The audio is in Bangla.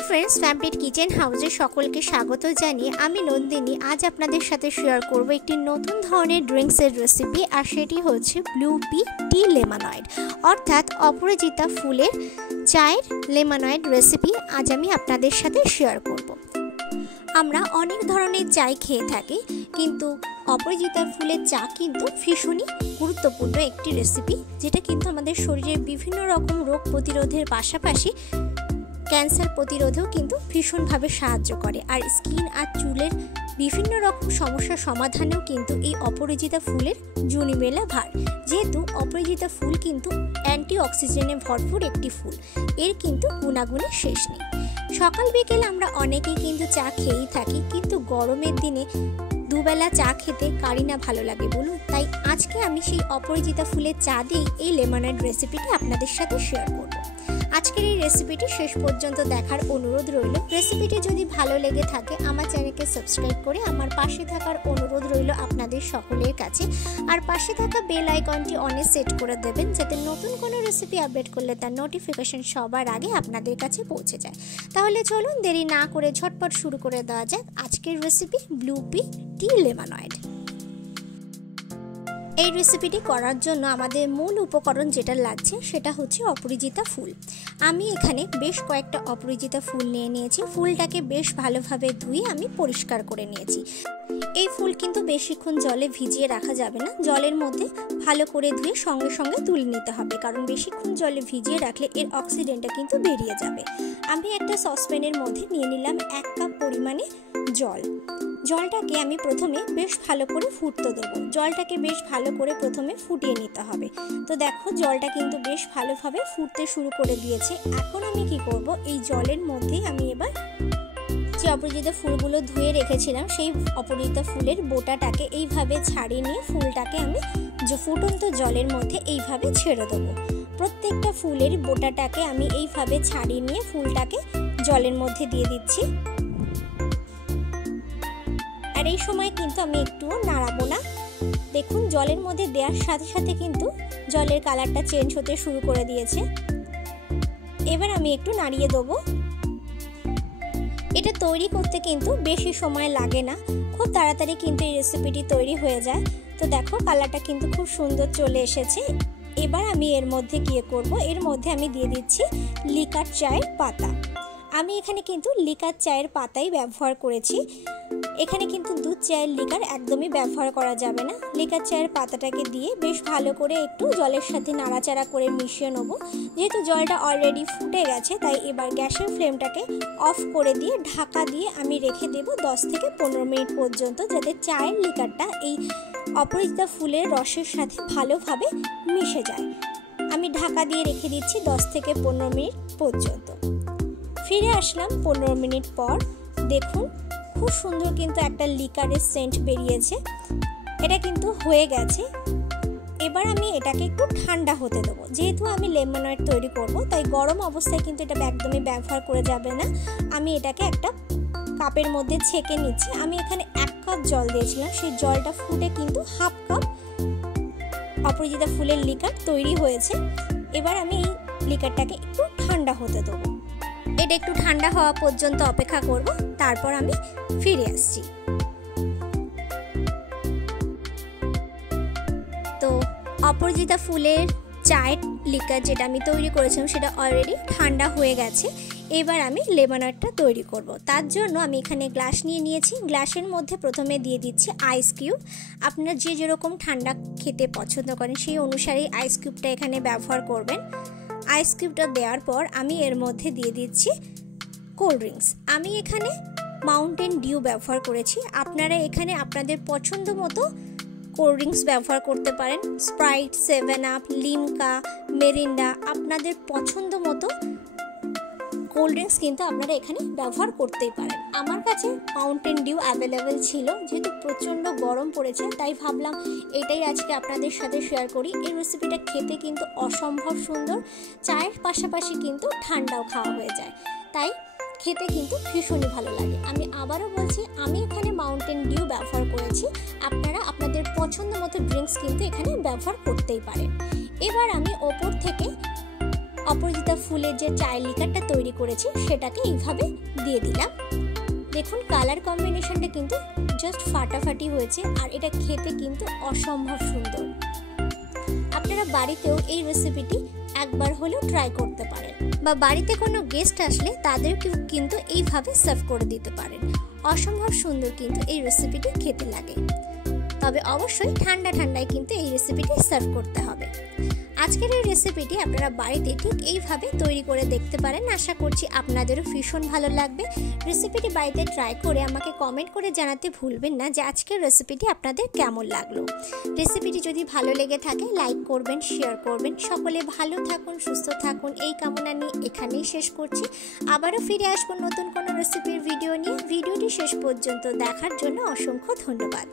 हाई फ्रेंड्स, फैमिली किचेन हाउसे सकलके स्वागत जानिए आमी नंदिनी आज आपनादेर साथे शेयर करब एक नतून धरनेर ड्रिंक्सের रेसिपि और सेटी होच्छे ब्लू पी टी लेमनয়েড अर्थात अपराजिता फुलेर चायेर लेमनয়েড रेसिपि आज आमी आपनादेर साथे शेयर करब। आमरा अनेक धरनेर चाय खेये थाकि किन्तु अपराजिता फुलेर चा किन्तु भीषणই गुरुत्वपूर्ण एकटी रेसिपि जेटा किन्तु आमादेर शरीरेर विभिन्न रकम रोग प्रतिरोधेर पाशापाशि कैंसर प्रतिरोधेও কিন্তু ভীষণভাবে সাহায্য করে আর স্কিন আর চুলের বিভিন্ন রকম সমস্যা সমাধানেও কিন্তু এই অপরাজিতা ফুলের জুনি মেলা ভার। যেহেতু অপরাজিতা ফুল কিন্তু অ্যান্টিঅক্সিডেন্টে ভরপুর একটি ফুল, এর কিন্তু গুণাগুণের শেষ নেই। সকাল বিকেল আমরা অনেকেই কিন্তু চা খেয়েই থাকি, কিন্তু গরমের দিনে দুবেলা চা খেতে কারি না ভালো লাগে বলুন। তাই আজকে আমি সেই অপরাজিতা ফুলের চা দিয়ে এই লেমনয়েড রেসিপিটি আপনাদের সাথে শেয়ার করব। আজকের এই রেসিপিটি শেষ পর্যন্ত দেখার অনুরোধ রইল। রেসিপিটি যদি ভালো লেগে থাকে আমার চ্যানেলকে সাবস্ক্রাইব করে আমার পাশে থাকার অনুরোধ রইল আপনাদের সকলের কাছে। আর পাশে থাকা বেল আইকনটি অনে সেট করে দেবেন যাতে নতুন কোনো রেসিপি আপডেট করলে তার নোটিফিকেশন সবার আগে আপনাদের কাছে পৌঁছে যায়। তাহলে চলুন দেরি না করে ঝটপট শুরু করে দেওয়া যাক আজকের রেসিপি ব্লু পি টি লেমনয়েড। এই রেসিপিটি করার জন্য আমাদের মূল উপকরণ যেটা লাগছে সেটা হচ্ছে অপরাজিতা ফুল। আমি এখানে বেশ কয়েকটা অপরাজিতা ফুল নিয়েছি। ফুলটাকে বেশ ভালোভাবে ধুয়ে আমি পরিষ্কার করে নিয়েছি। এই ফুল কিন্তু বেশিক্ষণ জলে ভিজিয়ে রাখা যাবে না, জলের মধ্যে ভালো করে ধুয়ে সঙ্গে সঙ্গে তুলে নিতে হবে, কারণ বেশিক্ষণ জলে ভিজিয়ে রাখলে এর অক্সিডেন্টটা কিন্তু বেরিয়ে যাবে। আমি একটা সসপ্যানের মধ্যে নিয়ে নিলাম 1 কাপ পরিমাণে জল। জলটাকে আমি প্রথমে বেশ ভালো করে ফুটতে দেবো। জলটাকে বেশ ভালো করে প্রথমে ফুটিয়ে নিতে হবে। তো দেখো জলটা কিন্তু বেশ ভালোভাবে ফুটতে শুরু করে দিয়েছে। এখন আমি কি করব, এই জলের মধ্যে আমি এবার যে অপরাজিতা ফুলগুলো ধুয়ে রেখেছিলাম সেই অপরাজিতা ফুলের বোটাটাকে এইভাবে ছাড়িয়ে নিয়ে ফুলটাকে আমি যে ফুটন্ত জলের মধ্যে এইভাবে ছেড়ে দেবো। প্রত্যেকটা ফুলের বোটাটাকে আমি এইভাবে ছাড়িয়ে নিয়ে ফুলটাকে জলের মধ্যে দিয়ে দিচ্ছি। আর এই সময় কিন্তু আমি একটুও নাড়াবো না। দেখুন জলের মধ্যে দেওয়ার সাথে সাথে কিন্তু জলের কালারটা চেঞ্জ হতে শুরু করে দিয়েছে। এবার আমি একটু নাড়িয়ে দেবো। এটা তৈরি করতে কিন্তু বেশি সময় লাগে না, খুব তাড়াতাড়ি কিন্তু এই রেসিপিটি তৈরি হয়ে যায়। তো দেখো কালারটা কিন্তু খুব সুন্দর চলে এসেছে। এবার আমি এর মধ্যে কি করব, এর মধ্যে আমি দিয়ে দিচ্ছি লিকার চায়ের পাতা। আমি এখানে কিন্তু লিকার চায়ের পাতাই ব্যবহার করেছি। এখানে কিন্তু দুধ চায়ের লিকার একদমই ব্যবহার করা যাবে না। লিকার চায়ের পাতাটাকে দিয়ে বেশ ভালো করে একটু জলের সাথে নাড়াচাড়া করে মিশিয়ে নেব। যেহেতু জলটা অলরেডি ফুটে গেছে তাই এবার গ্যাসের ফ্লেমটাকে অফ করে দিয়ে ঢাকা দিয়ে আমি রেখে দেব 10 থেকে 15 মিনিট পর্যন্ত, যাতে চায়ের লিকারটা এই অপরাজিতা ফুলের রসের সাথে ভালোভাবে মিশে যায়। আমি ঢাকা দিয়ে রেখে দিচ্ছি 10 থেকে 15 মিনিট পর্যন্ত। ফিরে আসলাম 15 মিনিট পর। দেখুন খুব সুন্দর কিন্তু একটা লিকারের সেন্ট বেরিয়েছে। এটা কিন্তু হয়ে গেছে। এবার আমি এটাকে একটু ঠান্ডা হতে দেবো। যেহেতু আমি লেমনয়েড তৈরি করব তাই গরম অবস্থায় কিন্তু এটা একদমই ব্যবহার করে যাবে না। আমি এটাকে একটা কাপের মধ্যে ছেঁকে নিচ্ছি। আমি এখানে 1 কাপ জল দিয়েছিলাম, সেই জলটা ফুটে কিন্তু 1/2 কাপ অপরাজিতা ফুলের লিকার তৈরি হয়েছে। এবার আমি এই লিকারটাকে একটু ঠান্ডা হতে দেবো। এটা একটু ঠান্ডা হওয়া পর্যন্ত অপেক্ষা করব, তারপর আমি ফিরে আসছি। তো অপরাজিতা ফুলের চায়ের লিকার যেটা আমি তৈরি করেছিলাম সেটা অলরেডি ঠান্ডা হয়ে গেছে। এবার আমি লেমনয়েডটা তৈরি করব। তার জন্য আমি এখানে গ্লাস নিয়ে নিয়েছি। গ্লাসের মধ্যে প্রথমে দিয়ে দিচ্ছি আইস কিউব। আপনারা যে যেরকম ঠান্ডা খেতে পছন্দ করেন সেই অনুসারেই আইস কিউবটা এখানে ব্যবহার করবেন। আইস কিউবটা দেওয়ার পর আমি এর মধ্যে দিয়ে দিচ্ছি কোল্ড ড্রিঙ্কস। আমি এখানে মাউন্টেন ডিউ ব্যবহার করেছি। আপনারা এখানে আপনাদের পছন্দ মতো কোল্ড ড্রিঙ্কস ব্যবহার করতে পারেন। স্প্রাইট, 7 আপ, লিমকা, মেরিন্ডা, আপনাদের পছন্দ মতো কোল্ড ড্রিঙ্কস কিন্তু আপনারা এখানে ব্যবহার করতেই পারেন। আমার কাছে মাউন্টেন ডিউ অ্যাভেলেবেল ছিল, যেহেতু প্রচণ্ড গরম পড়েছে তাই ভাবলাম এটাই আজকে আপনাদের সাথে শেয়ার করি। এই রেসিপিটা খেতে কিন্তু অসম্ভব সুন্দর, চায়ের পাশাপাশি কিন্তু ঠান্ডাও খাওয়া হয়ে যায়, তাই খেতে কিন্তু ভীষণই ভালো লাগে। আমি আবারও বলছি আমি এখানে মাউন্টেন ডিউ ব্যবহার করেছি। আপনারা আপনাদের পছন্দ মতো ড্রিঙ্কস কিন্তু এখানে ব্যবহার করতেই পারেন। এবার আমি ওপর থেকে অপরাজিতা ফুলের যে চায়ের লিকারটা তৈরি করেছি সেটাকে এইভাবে দিয়ে দিলাম। দেখুন কালার কম্বিনেশনটা কিন্তু জাস্ট ফাটাফাটি হয়েছে, আর এটা খেতে কিন্তু অসম্ভব সুন্দর। আপনারা বাড়িতেও এই রেসিপিটি একবার হলেও ট্রাই করতে পারেন, বা বাড়িতে কোনো গেস্ট আসলে তাদেরকেও কিন্তু এইভাবে সার্ভ করে দিতে পারেন। অসম্ভব সুন্দর কিন্তু এই রেসিপিটি খেতে লাগে, তবে অবশ্যই ঠান্ডা ঠান্ডায় কিন্তু এই রেসিপিটি সার্ভ করতে হবে। আজকের এই রেসিপিটি আপনারা বাড়িতে ঠিক এইভাবে তৈরি করে দেখতে পারেন। আশা করছি আপনাদেরও ভীষণ ভালো লাগবে। রেসিপিটি বাড়িতে ট্রাই করে আমাকে কমেন্ট করে জানাতে ভুলবেন না যে আজকের রেসিপিটি আপনাদের কেমন লাগলো। রেসিপিটি যদি ভালো লেগে থাকে লাইক করবেন, শেয়ার করবেন। সকলে ভালো থাকুন, সুস্থ থাকুন এই কামনা নিয়ে এখানেই শেষ করছি। আবারও ফিরে আসবো নতুন কোনো রেসিপির ভিডিও নিয়ে। ভিডিওটি শেষ পর্যন্ত দেখার জন্য অসংখ্য ধন্যবাদ।